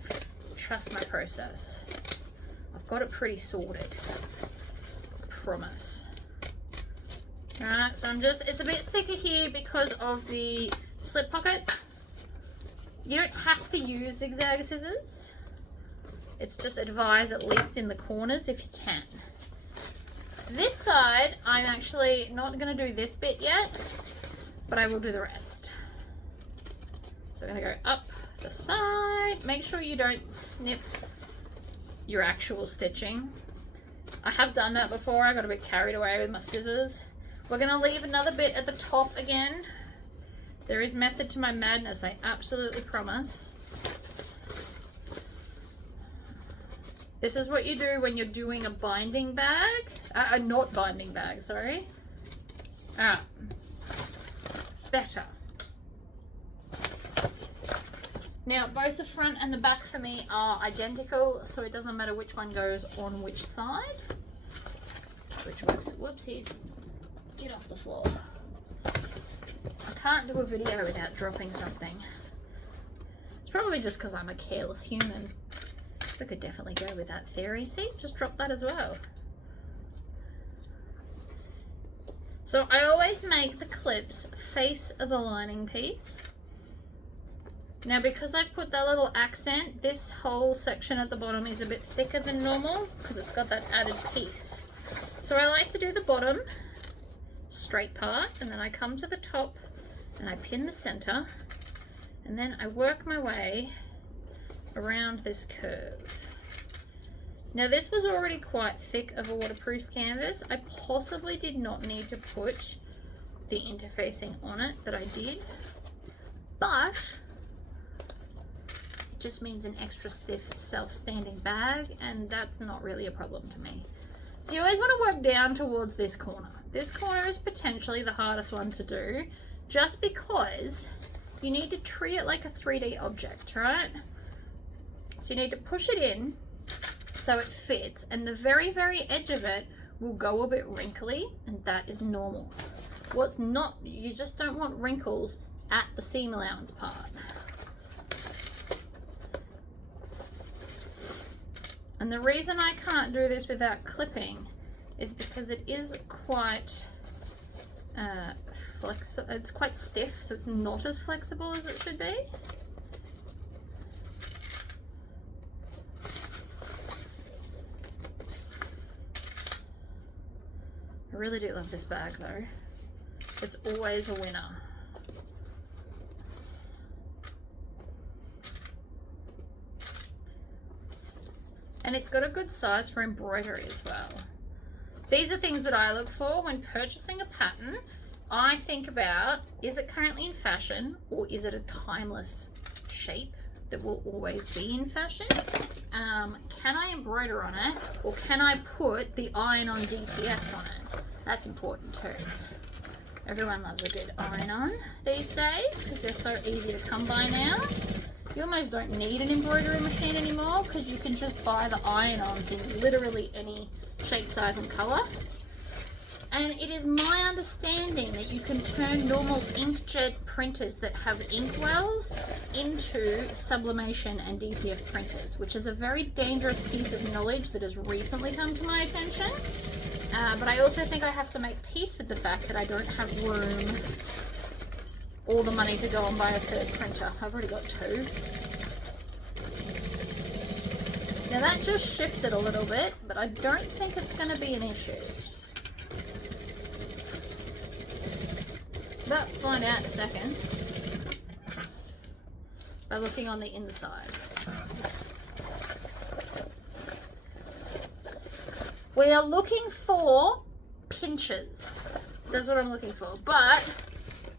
Trust my process. I've got it pretty sorted. I promise. Alright, so it's a bit thicker here because of the slip pocket. You don't have to use zigzag scissors. It's just advised, at least in the corners, if you can. This side, I'm actually not going to do this bit yet, but I will do the rest. So I'm going to go up the side. Make sure you don't snip your actual stitching. I have done that before. I got a bit carried away with my scissors. We're going to leave another bit at the top again. There is method to my madness, I absolutely promise. This is what you do when you're doing a binding bag. A not binding bag, sorry. Ah, better. Now, both the front and the back for me are identical, so it doesn't matter which one goes on which side. Which works. Whoopsies. Get off the floor. Can't do a video without dropping something. It's probably just because I'm a careless human. We could definitely go with that theory. See, just drop that as well. So I always make the clips face the lining piece. Now because I've put that little accent, this whole section at the bottom is a bit thicker than normal because it's got that added piece. So I like to do the bottom straight part and then I come to the top and I pin the center and then I work my way around this curve. Now this was already quite thick of a waterproof canvas. I possibly did not need to put the interfacing on it that I did, but it just means an extra stiff self-standing bag and that's not really a problem to me. So you always want to work down towards this corner. This corner is potentially the hardest one to do just because you need to treat it like a 3D object, right? So you need to push it in, so it fits, and the very, very edge of it will go a bit wrinkly, and that is normal. What's not, you just don't want wrinkles at the seam allowance part. And the reason I can't do this without clipping is because it is quite flexible. It's quite stiff, so it's not as flexible as it should be. I really do love this bag though. It's always a winner. And it's got a good size for embroidery as well. These are things that I look for when purchasing a pattern. I think about, is it currently in fashion, or is it a timeless shape that will always be in fashion? Can I embroider on it, or can I put the iron-on DTFs on it? That's important too. Everyone loves a good iron-on these days because they're so easy to come by now. You almost don't need an embroidery machine anymore because you can just buy the iron-ons in literally any shape, size and color. And it is my understanding that you can turn normal inkjet printers that have ink wells into sublimation and DTF printers, which is a very dangerous piece of knowledge that has recently come to my attention. But I also think I have to make peace with the fact that I don't have room or the money to go and buy a third printer. I've already got 2. Now that just shifted a little bit, but I don't think it's going to be an issue. But find out in a second by looking on the inside. We are looking for pinches. That's what I'm looking for, but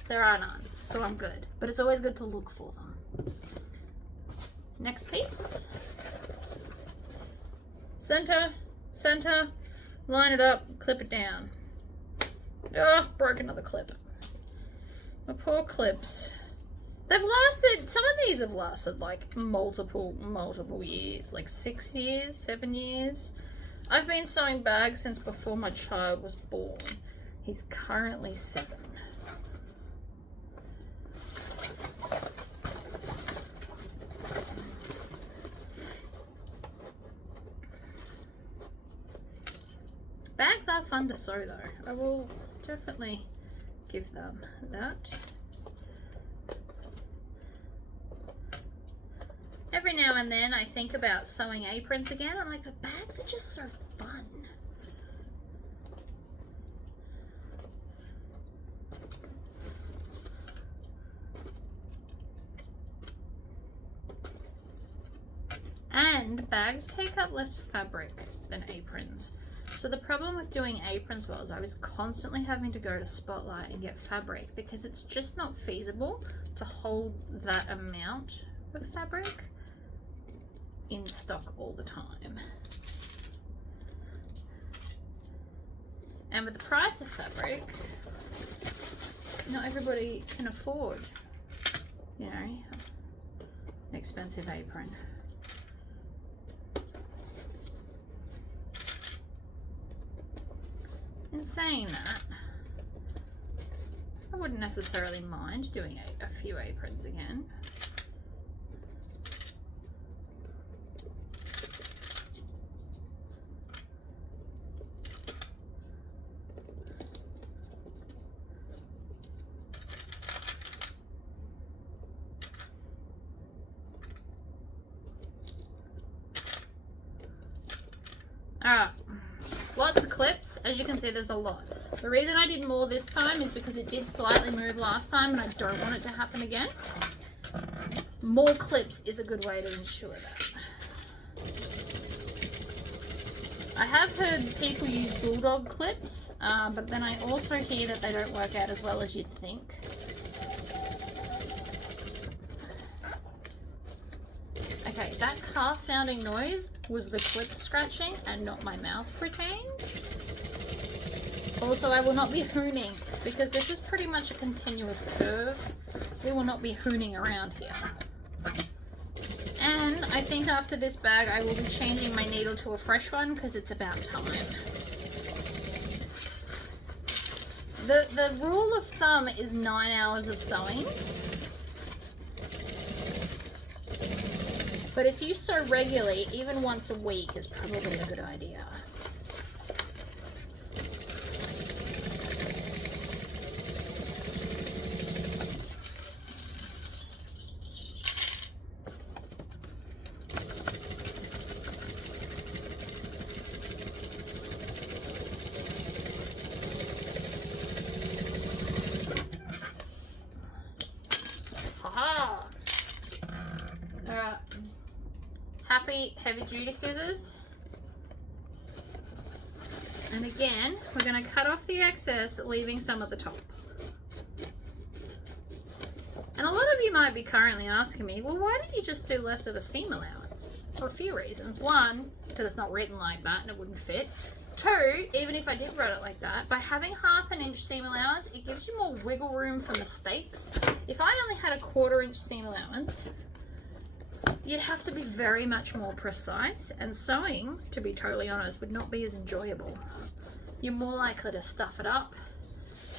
there are none, so I'm good. But it's always good to look for them. Next piece. Center, center, line it up, clip it down. Oh, broke another clip. My poor clips. They've lasted, some of these have lasted like multiple years, like 6 years, 7 years. I've been sewing bags since before my child was born. He's currently 7. Bags are fun to sew though. I will definitely give them that. Every now and then I think about sewing aprons again. I'm like, but bags are just so fun. And bags take up less fabric than aprons. So the problem with doing aprons was I was constantly having to go to Spotlight and get fabric because it's just not feasible to hold that amount of fabric in stock all the time. And with the price of fabric, not everybody can afford, you know, an expensive apron. In saying that, I wouldn't necessarily mind doing a few aprons again. Alright, lots of clips. As you can see, there's a lot. The reason I did more this time is because it did slightly move last time and I don't want it to happen again. More clips is a good way to ensure that. I have heard people use bulldog clips, but then I also hear that they don't work out as well as you'd think. Okay, that car sounding noise was the clip scratching and not my mouth retained. Also, I will not be hooning because this is pretty much a continuous curve. We will not be hooning around here. And I think after this bag I will be changing my needle to a fresh one because it's about time. The rule of thumb is 9 hours of sewing. But if you sew regularly, even once a week is probably a good idea. Happy heavy duty scissors, and again we're going to cut off the excess, leaving some at the top. And a lot of you might be currently asking me, well, why did you just do less of a seam allowance? For a few reasons. One, because it's not written like that and it wouldn't fit. Two, even if I did write it like that, by having 1/2 inch seam allowance, it gives you more wiggle room for mistakes. If I only had a 1/4 inch seam allowance, you'd have to be very much more precise, and sewing, to be totally honest, would not be as enjoyable. You're more likely to stuff it up.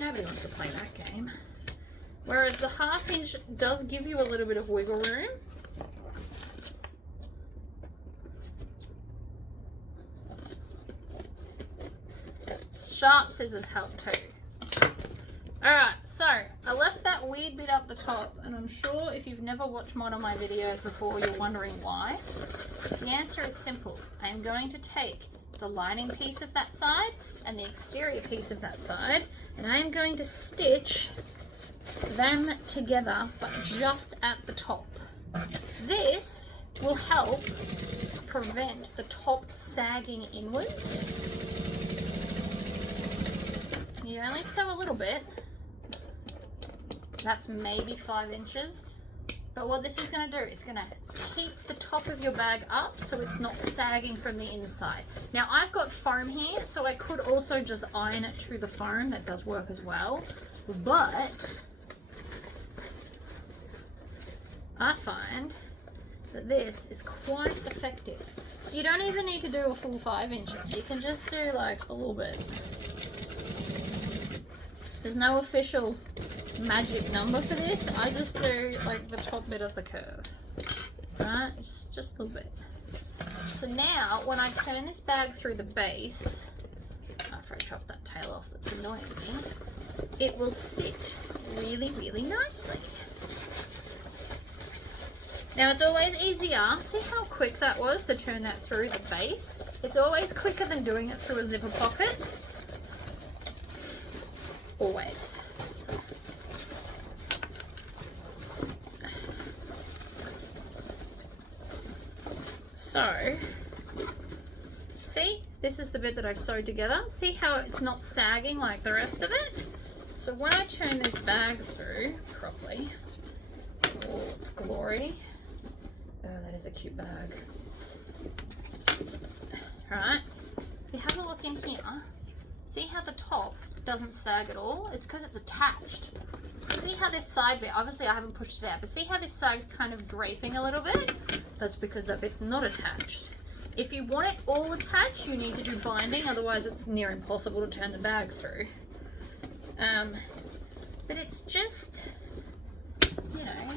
Nobody wants to play that game. Whereas the 1/2 inch does give you a little bit of wiggle room. Sharp scissors help too. Alright, so I left that weird bit up the top, and I'm sure if you've never watched one of my videos before, you're wondering why. The answer is simple. I am going to take the lining piece of that side and the exterior piece of that side, and I am going to stitch them together, but just at the top. This will help prevent the top sagging inwards. You only sew a little bit. That's maybe 5 inches. But what this is going to do, it's going to keep the top of your bag up so it's not sagging from the inside. Now I've got foam here, so I could also just iron it to the foam. That does work as well. But I find that this is quite effective. So you don't even need to do a full 5 inches. You can just do like a little bit. There's no official magic number for this. I just do like the top bit of the curve. Right? Just a little bit. So now when I turn this bag through the base, after I chop that tail off that's annoying me, it will sit really, really nicely. Now it's always easier, see how quick that was to turn that through the base? It's always quicker than doing it through a zipper pocket. Always. So, see, this is the bit that I've sewed together. See how it's not sagging like the rest of it? So when I turn this bag through properly, all its glory. Oh, that is a cute bag. Alright, if you have a look in here, see how the top doesn't sag at all? It's because it's attached. See how this side bit, obviously I haven't pushed it out, but see how this side's kind of draping a little bit? That's because that bit's not attached. If you want it all attached, you need to do binding, otherwise it's near impossible to turn the bag through. But it's just, you know,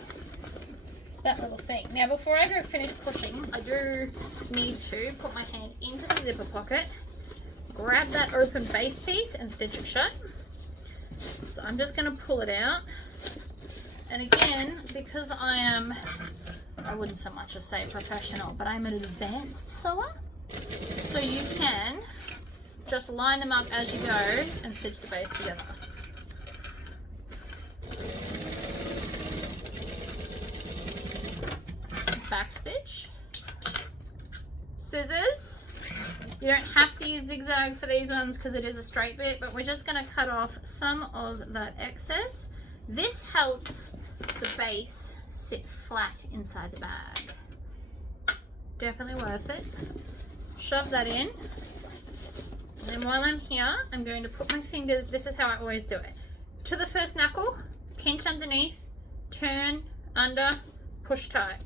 that little thing. Now before I go finish pushing, I do need to put my hand into the zipper pocket, grab that open base piece and stitch it shut. So I'm just going to pull it out. And again, because I wouldn't so much as say professional, but I'm an advanced sewer. So you can just line them up as you go and stitch the base together. Back stitch. Scissors. You don't have to use zigzag for these ones because it is a straight bit, but we're just going to cut off some of that excess. This helps the base sit flat inside the bag. Definitely worth it. Shove that in. And then while I'm here, I'm going to put my fingers, this is how I always do it, to the first knuckle, pinch underneath, turn, under, push tight.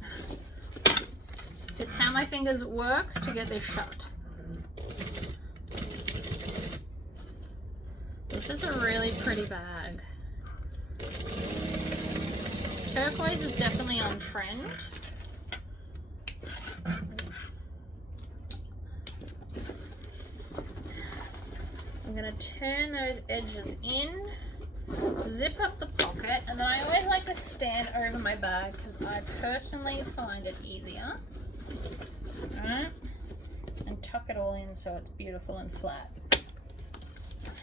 It's how my fingers work to get this shut. This is a really pretty bag. Turquoise is definitely on trend. I'm going to turn those edges in, zip up the pocket, and then I always like to stand over my bag because I personally find it easier. Alright, and tuck it all in so it's beautiful and flat.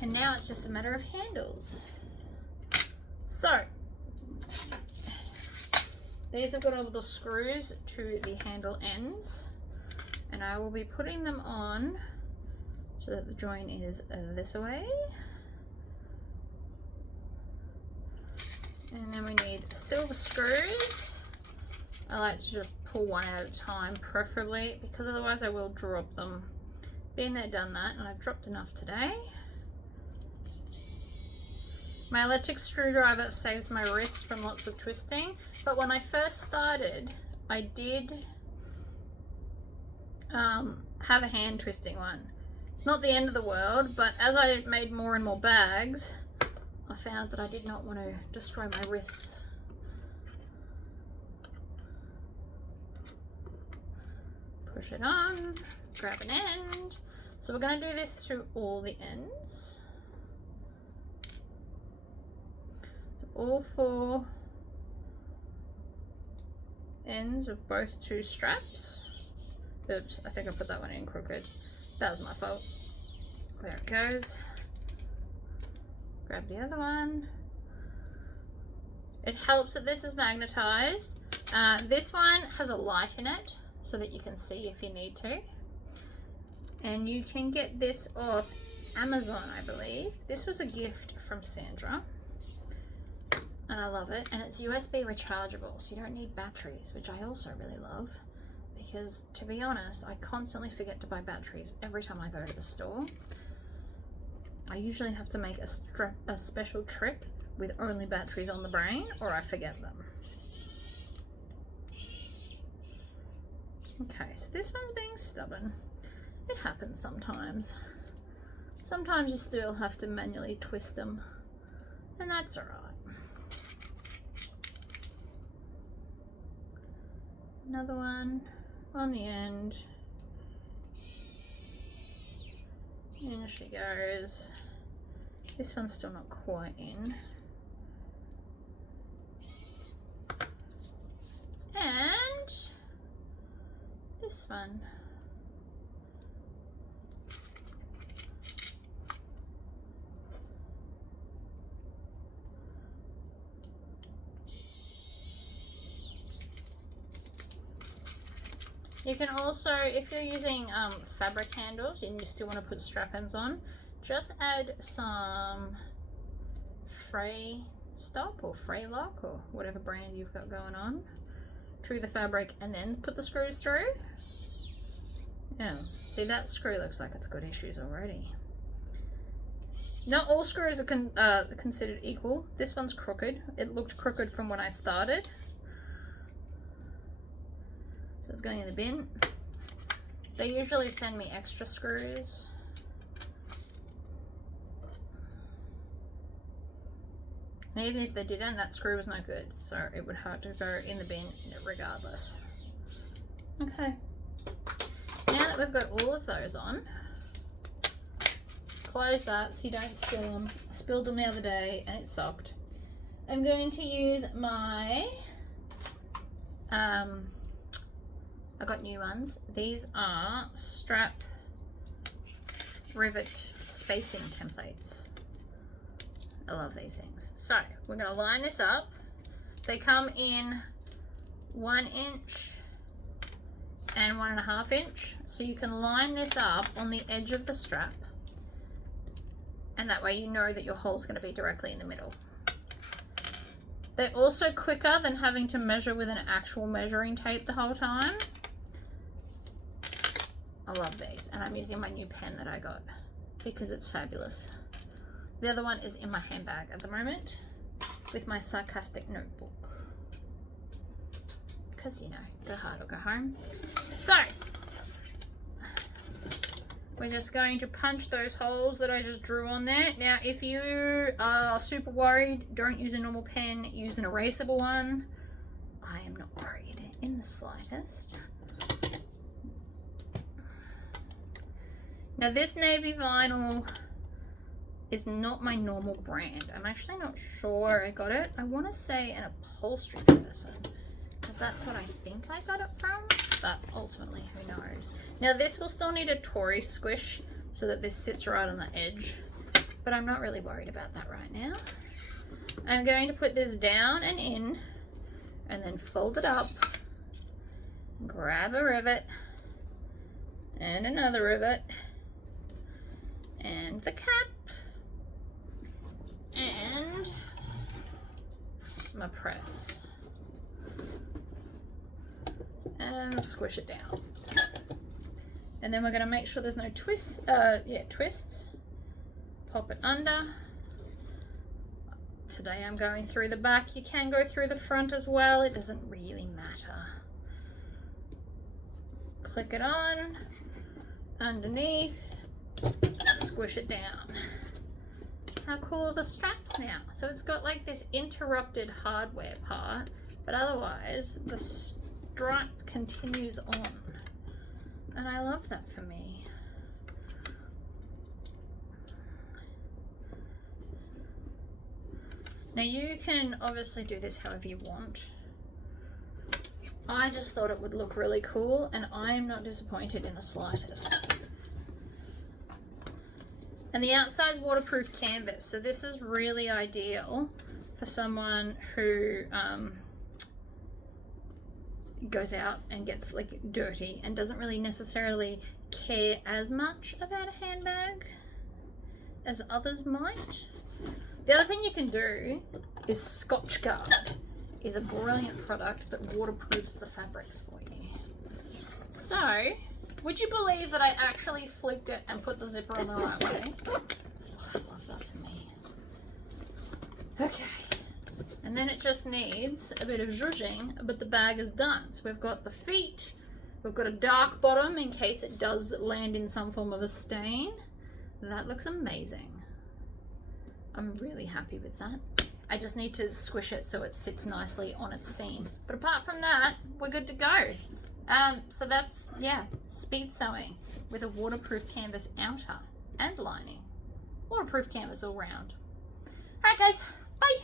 And now it's just a matter of handles. So, these have got all the screws to the handle ends, and I will be putting them on so that the join is this way. And then we need silver screws. I like to just pull one at a time, preferably, because otherwise I will drop them. Been there, done that, and I've dropped enough today. My electric screwdriver saves my wrist from lots of twisting, but when I first started, I did have a hand twisting one. It's not the end of the world, but as I made more and more bags, I found that I did not want to destroy my wrists. Push it on, grab an end. So we're going to do this to all the ends. All four ends of both two straps. Oops, I think I put that one in crooked. That was my fault. There it goes. Grab the other one. It helps that this is magnetized. This one has a light in it so that you can see if you need to. And you can get this off Amazon, I believe. This was a gift from Sandra. And I love it, and it's USB rechargeable, so you don't need batteries, which I also really love, because to be honest, I constantly forget to buy batteries every time I go to the store. I usually have to make a special trip with only batteries on the brain, or I forget them. Okay, so this one's being stubborn. It happens sometimes. Sometimes you still have to manually twist them, and that's alright. Another one on the end. In she goes. This one's still not quite in. And this one. You can also, if you're using fabric handles and you still want to put strap ends on, just add some fray stop or fray lock or whatever brand you've got going on to the fabric and then put the screws through. Yeah, see, that screw looks like it's got issues already. Not all screws are considered equal. This one's crooked. It looked crooked from when I started. So it's going in the bin. They usually send me extra screws. And even if they didn't, that screw was no good. So it would have to go in the bin regardless. Okay. Now that we've got all of those on, close that so you don't spill them. I spilled them the other day and it sucked. I'm going to use my I got new ones. These are strap rivet spacing templates. I love these things. So we're going to line this up. They come in 1 inch and 1.5 inch. So you can line this up on the edge of the strap. And that way you know that your hole's going to be directly in the middle. They're also quicker than having to measure with an actual measuring tape the whole time. I love these, and I'm using my new pen that I got because it's fabulous. The other one is in my handbag at the moment with my sarcastic notebook. because, you know, go hard or go home. So, we're just going to punch those holes that I just drew on there. Now, if you are super worried, don't use a normal pen, use an erasable one. I am not worried in the slightest. Now, this navy vinyl is not my normal brand. I'm actually not sure where I got it. I want to say an upholstery person, because that's what I think I got it from, but ultimately, who knows. Now, this will still need a Tory squish so that this sits right on the edge, but I'm not really worried about that right now. I'm going to put this down and in, and then fold it up, grab a rivet, and another rivet, and the cap, and my press, and squish it down. And then we're going to make sure there's no twists. Twists. Pop it under. Today I'm going through the back. You can go through the front as well. It doesn't really matter. Click it on. Underneath. Squish it down. How cool are the straps now? So it's got like this interrupted hardware part, but otherwise the stripe continues on. And I love that for me. Now you can obviously do this however you want. I just thought it would look really cool, and I am not disappointed in the slightest. And the outside's waterproof canvas, so this is really ideal for someone who goes out and gets like dirty and doesn't really necessarily care as much about a handbag as others might. The other thing you can do is Scotchgard is a brilliant product that waterproofs the fabrics for you. So, would you believe that I actually flipped it and put the zipper on the right way? Oh, I love that for me. Okay. And then it just needs a bit of zhuzhing, but the bag is done. So we've got the feet, we've got a dark bottom in case it does land in some form of a stain. That looks amazing. I'm really happy with that. I just need to squish it so it sits nicely on its seam. But apart from that, we're good to go. So that's, yeah, speed sewing with a waterproof canvas outer and lining. Waterproof canvas all round. Alright guys, bye!